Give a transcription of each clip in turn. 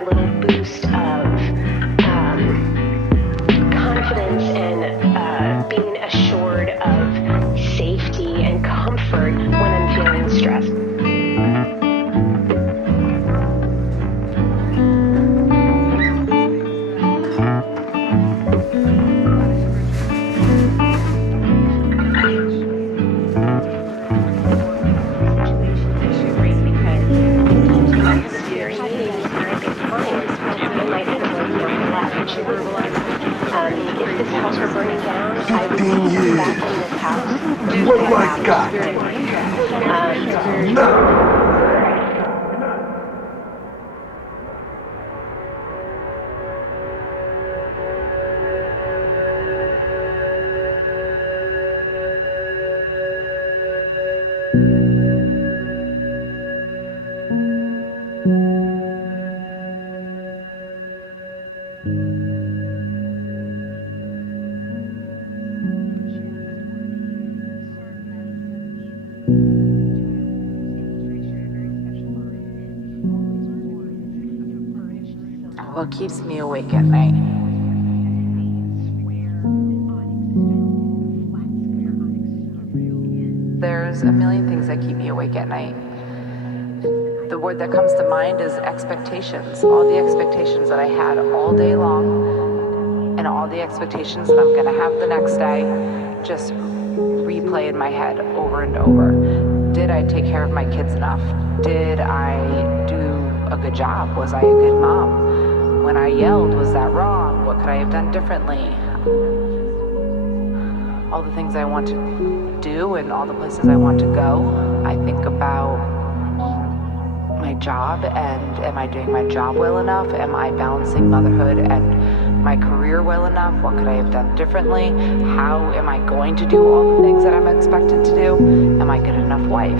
that little boost of confidence and being assured of safety and comfort when I'm feeling stressed. If this house were burning down, I would be back in this house. Oh my God! No! What keeps me awake at night? There's a million things that keep me awake at night. The word that comes to mind is expectations. All the expectations that I had all day long and all the expectations that I'm gonna have the next day just replay in my head over and over. Did I take care of my kids enough? Did I do a good job? Was I a good mom? When I yelled, was that wrong? What could I have done differently? All the things I want to do and all the places I want to go. I think about my job and am I doing my job well enough? Am I balancing motherhood and my career well enough? What could I have done differently? How am I going to do all the things that I'm expected to do? Am I a good enough wife?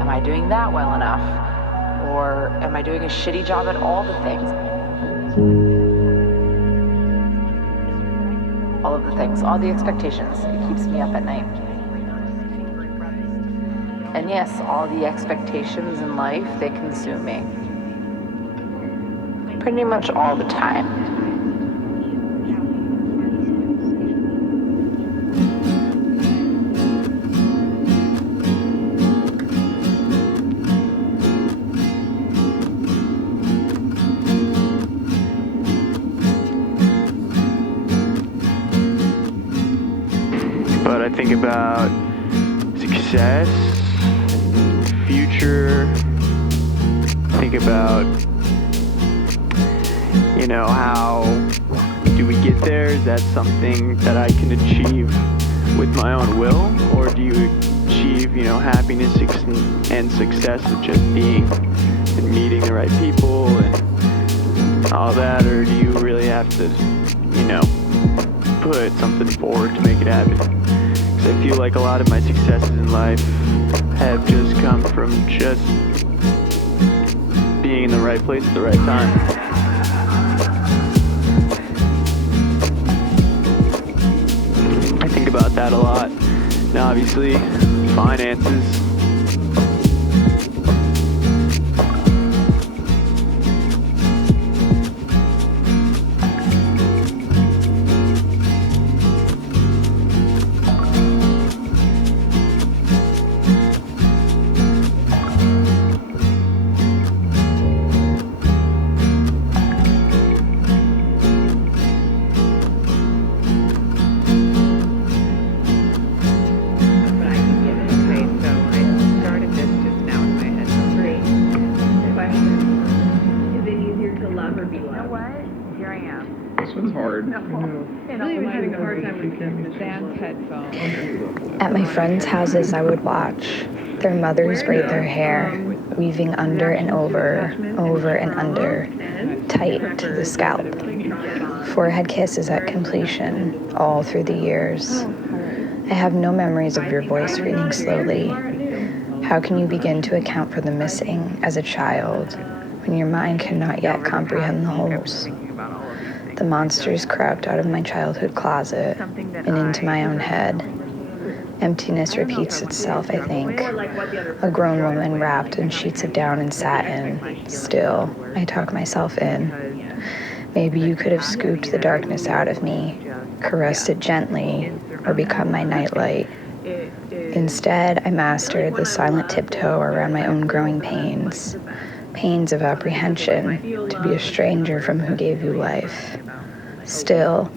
Am I doing that well enough? Or am I doing a shitty job at all the things? All of the things, all the expectations, it keeps me up at night. And yes, all the expectations in life, they consume me. Pretty much all the time. But I think about success, future, think about, how do we get there? Is that something that I can achieve with my own will? Or do you achieve, happiness and success with just being and meeting the right people and all that? Or do you really have to, put something forward to make it happen? Because I feel like a lot of my successes in life have just come from just being in the right place at the right time. I think about that a lot. Now, obviously, finances. At my friends' houses, I would watch their mothers braid their hair, weaving under and over and under, tight to the scalp. Forehead kisses at completion, all through the years. I have no memories of your voice reading slowly. How can you begin to account for the missing as a child when your mind cannot yet comprehend the wholes? The monsters crept out of my childhood closet and into my own head. Emptiness repeats itself, I think. A grown woman wrapped in sheets of down and satin. Still, I tuck myself in. Maybe you could have scooped the darkness out of me, caressed it gently, or become my nightlight. Instead, I mastered the silent tiptoe around my own growing pains. Pains of apprehension, to be a stranger from who gave you life. Still,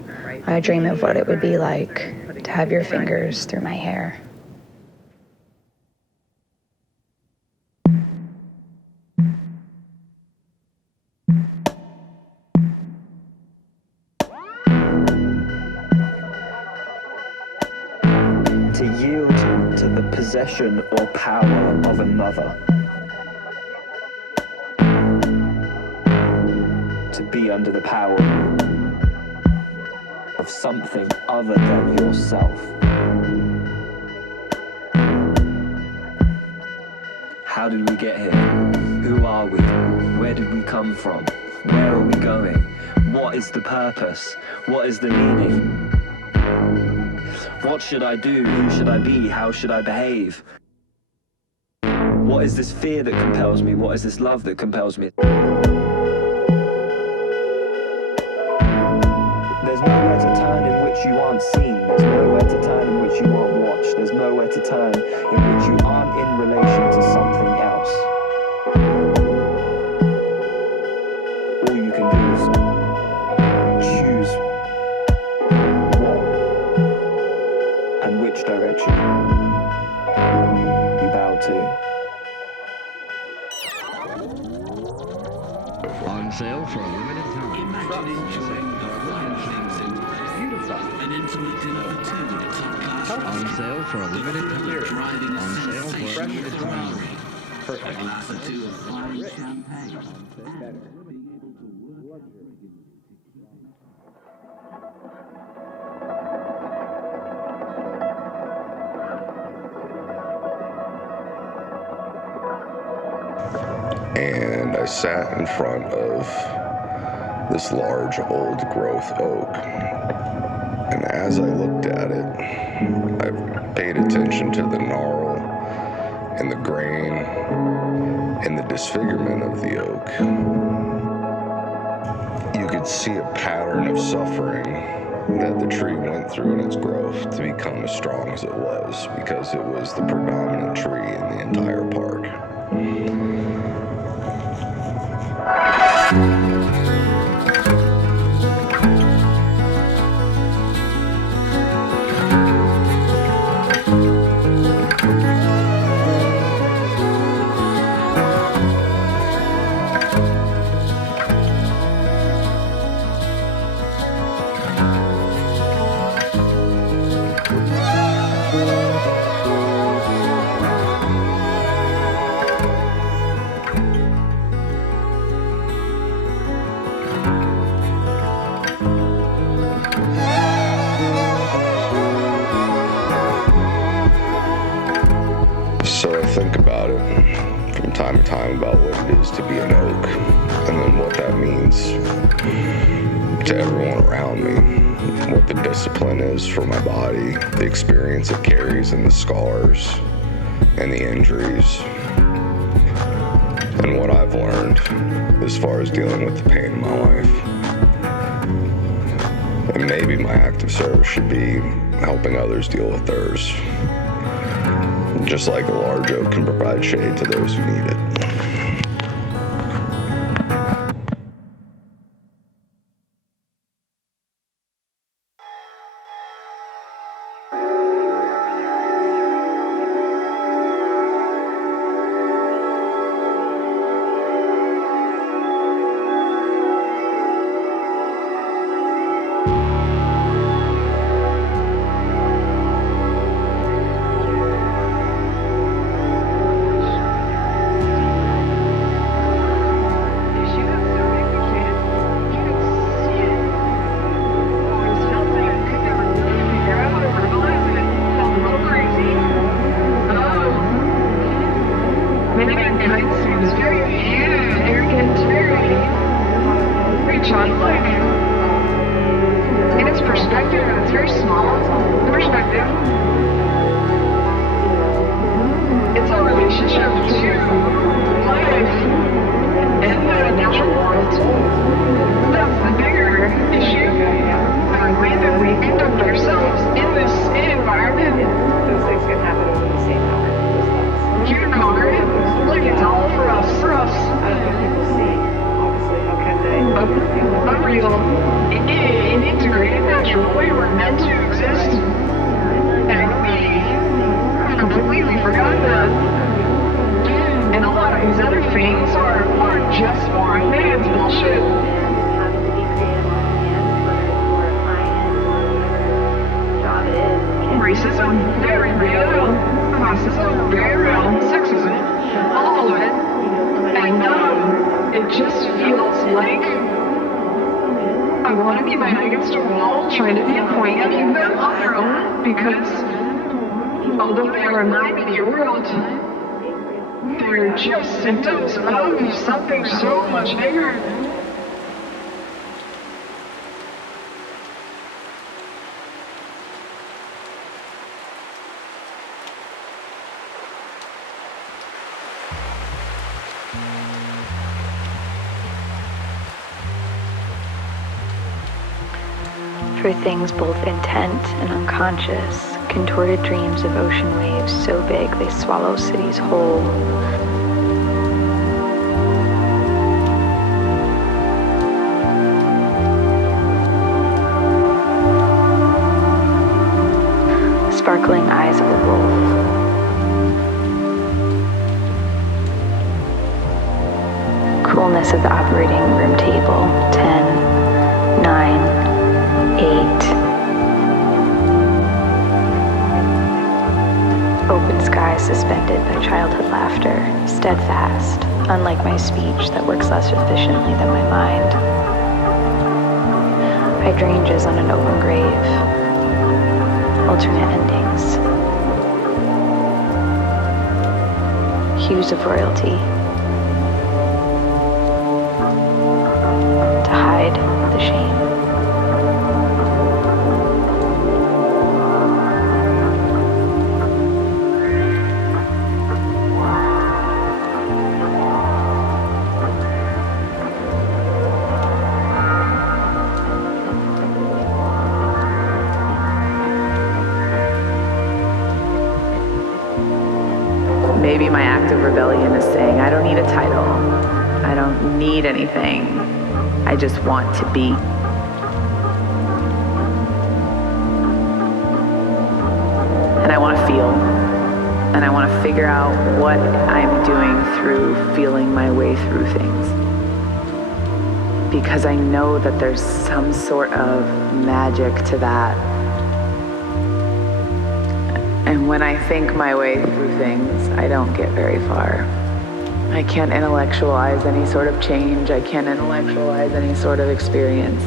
I dream of what it would be like to have your fingers through my hair. To yield to the possession or power of another. To be under the power of something other than yourself. How did we get here? Who are we? Where did we come from? Where are we going? What is the purpose? What is the meaning? What should I do? Who should I be? How should I behave? What is this fear that compels me? What is this love that compels me? There's nowhere to turn in which you aren't seen. There's nowhere to turn in which you aren't watched. There's nowhere to turn in which you aren't in relation to something else. All you can do is choose what and which direction you bow to. On sale for a limited time. On sale for a limited time. On sale for a limited time. Perfect. And I sat in front of this large old growth oak. And as I looked at it, I paid attention to the gnarl and the grain and the disfigurement of the oak. You could see a pattern of suffering that the tree went through in its growth to become as strong as it was, because it was the predominant tree in the entire park. So I think about it from time to time about what it is to be an oak, and then what that means to everyone around me, what the discipline is for my body, the experience it carries, and the scars and the injuries, and what I've learned as far as dealing with the pain in my life. And maybe my active service should be helping others deal with theirs. Just like a large oak can provide shade to those who need it. we were meant to exist, and we completely forgot that. And a lot of these other things are just more advanced bullshit. Racism, very real. Classism, very real. Sexism, all of it. And it just feels like I want to be my against a wall, trying to pinpoint any of them on their own, because although they are my media world, they're just symptoms of something so much bigger. For things both intent and unconscious, contorted dreams of ocean waves so big they swallow cities whole. Sparkling eyes of a wolf. Coolness of the operating room table. 10, 9, 8. Open sky suspended by childhood laughter, steadfast, unlike my speech that works less efficiently than my mind. Hydrangeas on an open grave, alternate endings. Hues of royalty. To hide the shame. Maybe my act of rebellion is saying, I don't need a title. I don't need anything. I just want to be. And I want to feel. And I want to figure out what I'm doing through feeling my way through things. Because I know that there's some sort of magic to that. And when I think my way through things, I don't get very far. I can't intellectualize any sort of change. I can't intellectualize any sort of experience.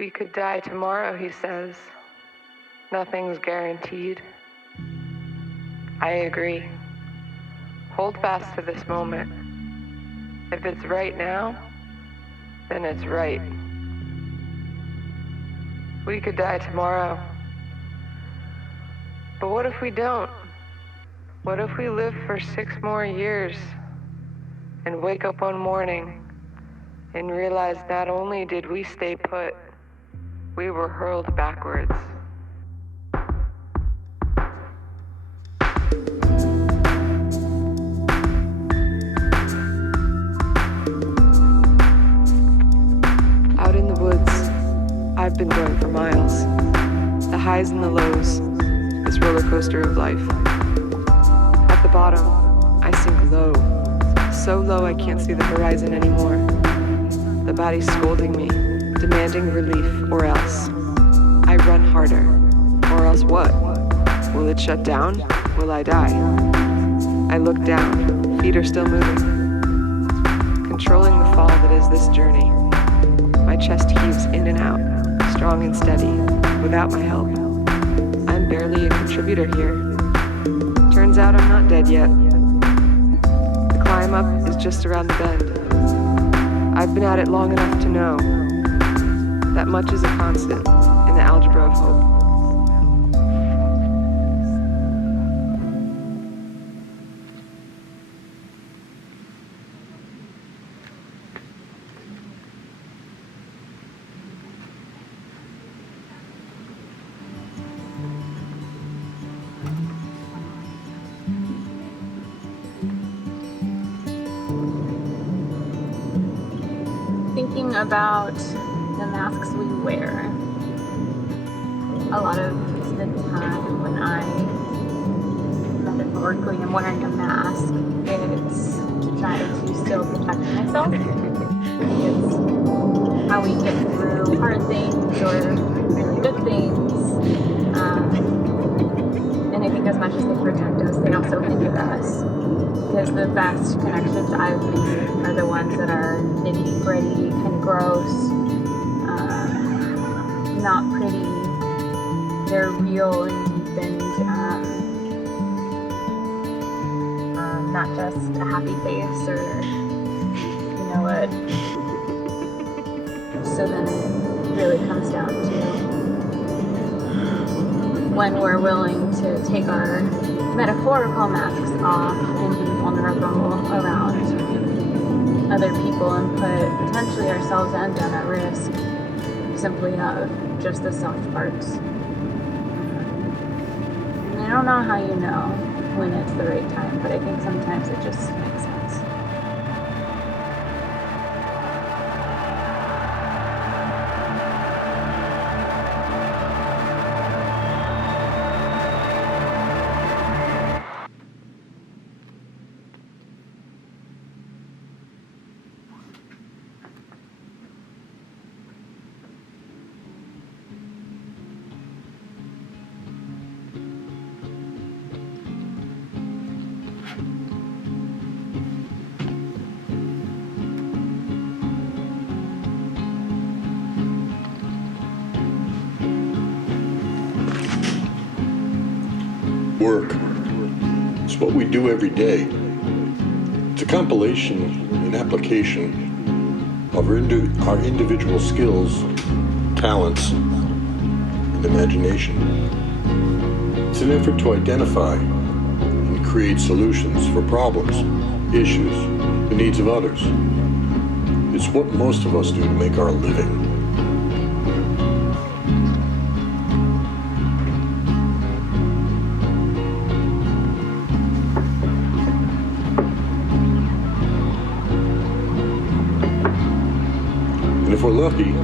We could die tomorrow, he says. Nothing's guaranteed. I agree. Hold fast to this moment. If it's right now, then it's right. We could die tomorrow. But what if we don't? What if we live for 6 more years and wake up one morning and realize not only did we stay put, we were hurled backwards. Out in the woods, I've been going for miles. The highs and the lows, this roller coaster of life. At the bottom, I sink low. So low I can't see the horizon anymore. The body's scolding me, demanding relief, or else. I run harder. Or else what? Will it shut down? Will I die? I look down, feet are still moving. Controlling the fall that is this journey. My chest heaves in and out, strong and steady, without my help. I'm barely a contributor here. Turns out I'm not dead yet. The climb up is just around the bend. I've been at it long enough to know that much is a constant in the algebra of hope. Thinking about the masks we wear. A lot of the time when I metaphorically am wearing a mask, it's to try to still protect myself. It's how we get through hard things or really good things. And I think as much as they protect us, they also hinder us. Because the best connections I've made are the ones that are nitty gritty, kind of gross, not pretty. They're real and deep and not just a happy face or, you know what. So then it really comes down to when we're willing to take our metaphorical masks off and be vulnerable around other people and put potentially ourselves and them at risk simply of just the soft parts. And I don't know how you know when it's the right time, but I think sometimes it just makes sense. Work. It's what we do every day. It's a compilation and application of our individual skills, talents, and imagination. It's an effort to identify and create solutions for problems, issues, the needs of others. It's what most of us do to make our living. If we're lucky,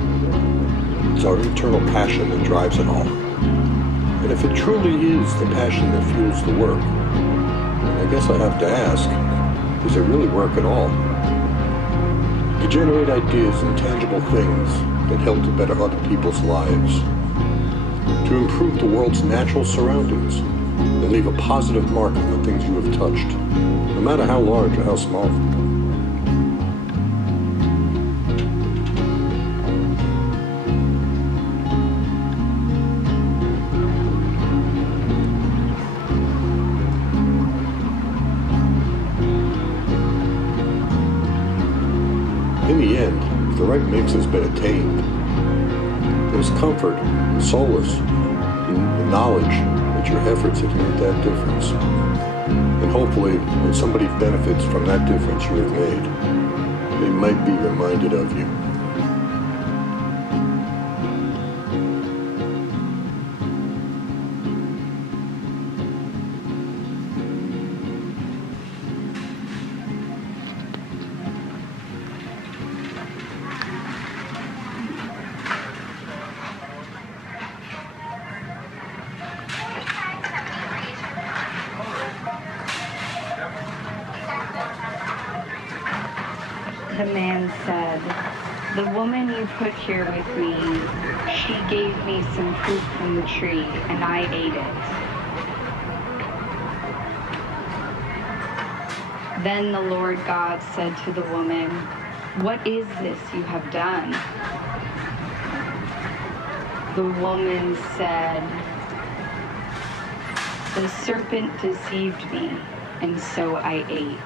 it's our internal passion that drives it all. And if it truly is the passion that fuels the work, I guess I have to ask, does it really work at all? To generate ideas and tangible things that help to better other people's lives. To improve the world's natural surroundings and leave a positive mark on the things you have touched, no matter how large or how small. in the end, if the right mix has been attained, there's comfort and solace in the knowledge that your efforts have made that difference. And hopefully, when somebody benefits from that difference you have made, they might be reminded of you. The man said, "The woman you put here with me, she gave me some fruit from the tree, and I ate it." Then the Lord God said to the woman, "What is this you have done?" The woman said, "The serpent deceived me, and so I ate."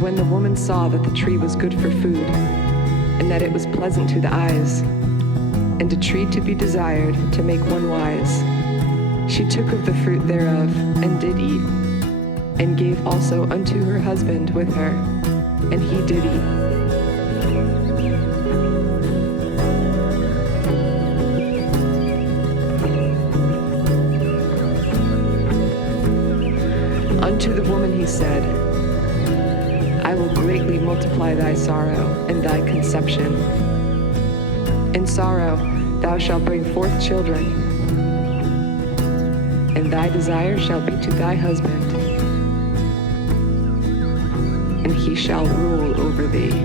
When the woman saw that the tree was good for food, and that it was pleasant to the eyes, and a tree to be desired to make one wise, she took of the fruit thereof, and did eat, and gave also unto her husband with her, and he did eat. Unto the woman he said, I will greatly multiply thy sorrow and thy conception. In sorrow thou shalt bring forth children, and thy desire shall be to thy husband, and he shall rule over thee.